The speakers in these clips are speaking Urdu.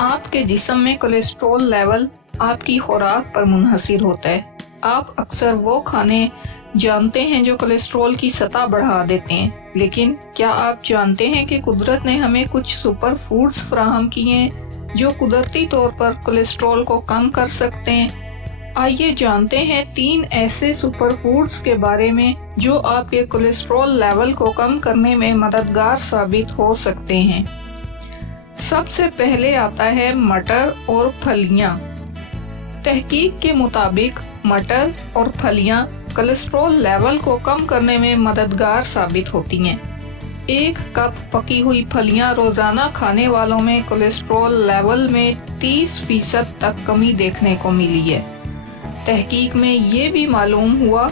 آپ کے جسم میں کولیسٹرول لیول آپ کی خوراک پر منحصر ہوتا ہے۔ آپ اکثر وہ کھانے جانتے ہیں جو کولیسٹرول کی سطح بڑھا دیتے ہیں، لیکن کیا آپ جانتے ہیں کہ قدرت نے ہمیں کچھ سپر فوڈز فراہم کیے ہیں جو قدرتی طور پر کولیسٹرول کو کم کر سکتے ہیں؟ آئیے جانتے ہیں 3 ایسے سپر فوڈز کے بارے میں جو آپ کے کولیسٹرول لیول کو کم کرنے میں مددگار ثابت ہو سکتے ہیں۔ سب سے پہلے آتا ہے مٹر اور پھلیاں۔ تحقیق کے مطابق مٹر اور پھلیاں کولیسٹرول لیول کو کم کرنے میں مددگار ثابت ہوتی ہیں۔ 1 کپ پکی ہوئی پھلیاں روزانہ کھانے والوں میں کولیسٹرول لیول میں 30% تک کمی دیکھنے کو ملی ہے۔ تحقیق میں یہ بھی معلوم ہوا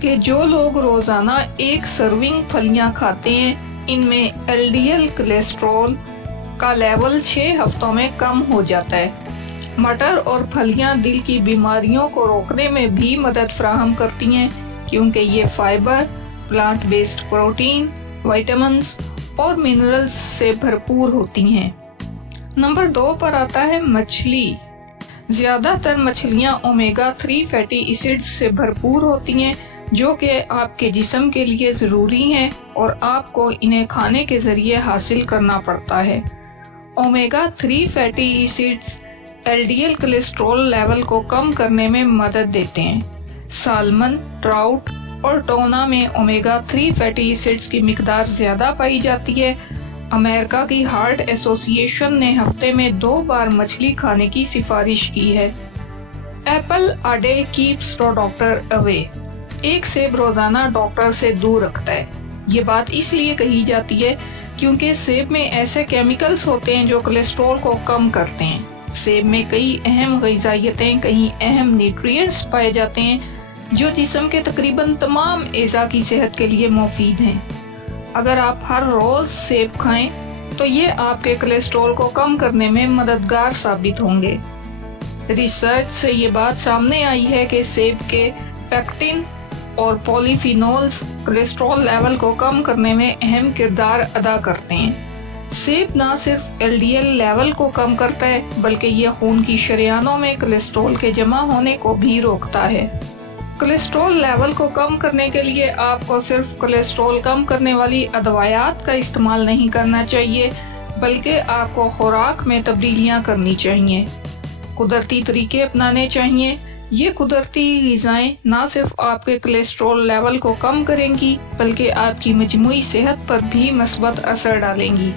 کہ جو لوگ روزانہ 1 سرونگ پھلیاں کھاتے ہیں، ان میں LDL کولیسٹرول کا لیول 6 ہفتوں میں کم ہو جاتا ہے۔ مٹر اور پھلیاں دل کی بیماریوں کو روکنے میں بھی مدد فراہم کرتی ہیں کیونکہ یہ fibre, plant based protein, vitamins اور منرلز سے بھرپور ہوتی ہیں۔ نمبر 2 پر آتا ہے مچھلی۔ زیادہ تر مچھلیاں اومیگا 3 فیٹی ایسڈ سے بھرپور ہوتی ہیں جو کہ آپ کے جسم کے لیے ضروری ہیں اور آپ کو انہیں کھانے کے ذریعے حاصل کرنا پڑتا ہے۔ Omega 3 fatty acids LDL cholesterol level کو کم کرنے میں مدد دیتے ہیں۔ سالمن، ٹراؤٹ اور ٹونا میں اومیگا 3 فیٹی ایسڈز کی مقدار زیادہ پائی جاتی ہے۔ امریکہ کی ہارٹ ایسوسی ایشن نے ہفتے میں 2 بار مچھلی کھانے کی سفارش کی ہے۔ Apple a day keeps the doctor away۔ 1 سیب روزانہ ڈاکٹر سے دور رکھتا ہے۔ یہ بات اس لیے کہی جاتی ہے کیونکہ سیب میں ایسے کیمیکلز ہوتے ہیں جو کولیسٹرول کو کم کرتے ہیں۔ سیب میں کئی اہم غذائیتیں، کئی اہم نیوٹریئنٹس پائے جاتے ہیں جو جسم کے تقریباً تمام اعضاء کی صحت کے لیے مفید ہیں۔ اگر آپ ہر روز سیب کھائیں تو یہ آپ کے کولیسٹرول کو کم کرنے میں مددگار ثابت ہوں گے۔ ریسرچ سے یہ بات سامنے آئی ہے کہ سیب کے پیکٹن اور پولی فینولز کولیسٹرول لیول کو کم کرنے میں اہم کردار ادا کرتے ہیں۔ سیب نہ صرف LDL لیول کو کم کرتا ہے بلکہ یہ خون کی شریانوں میں کولیسٹرول کے جمع ہونے کو بھی روکتا ہے۔ کولیسٹرول لیول کو کم کرنے کے لیے آپ کو صرف کولیسٹرول کم کرنے والی ادویات کا استعمال نہیں کرنا چاہیے بلکہ آپ کو خوراک میں تبدیلیاں کرنی چاہیے، قدرتی طریقے اپنانے چاہیے۔ یہ قدرتی غذائیں نہ صرف آپ کے کولیسٹرول لیول کو کم کریں گی بلکہ آپ کی مجموعی صحت پر بھی مثبت اثر ڈالیں گی۔